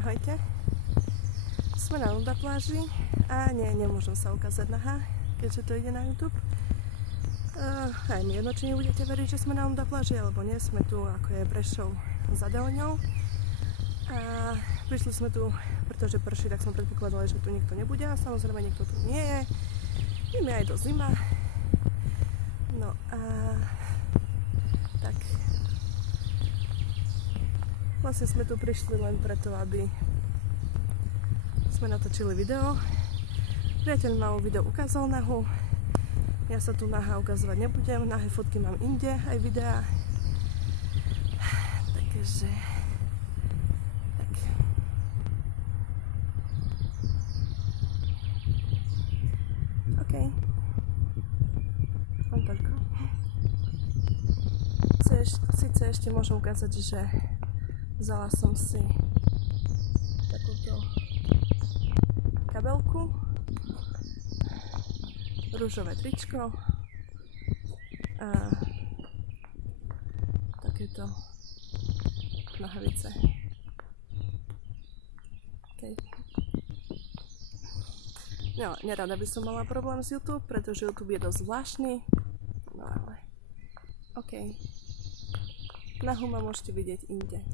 Ahojte. Sme na Nuda pláži a nemôžem sa ukázať nahá, keďže to ide na YouTube. Aj mi jedno, či nebudete veriť, že sme na Nuda pláži, alebo nie. Sme tu, ako je Prešov, za Delňou. A prišli sme tu, pretože prší, tak sme predpokladali, že tu nikto nebude a samozrejme nikto tu nie je. Ideme aj do zima. No a tak. Vlastne sme tu prišli len preto, aby sme natočili video. Priateľ ma video ukázal nahu. Ja sa tu nahá ukazovať nebudem. Nahé fotky mám inde, aj videá. Takže... tak. OK. Len toľko. Sice ešte môžem ukázať, že vzala som si takúto kabelku, rúžové tričko a takéto nohavice. Okay. No, nerada by som mala problém s YouTube, pretože YouTube je dosť zvláštny. No ale OK. Nahu ma môžete vidieť inde.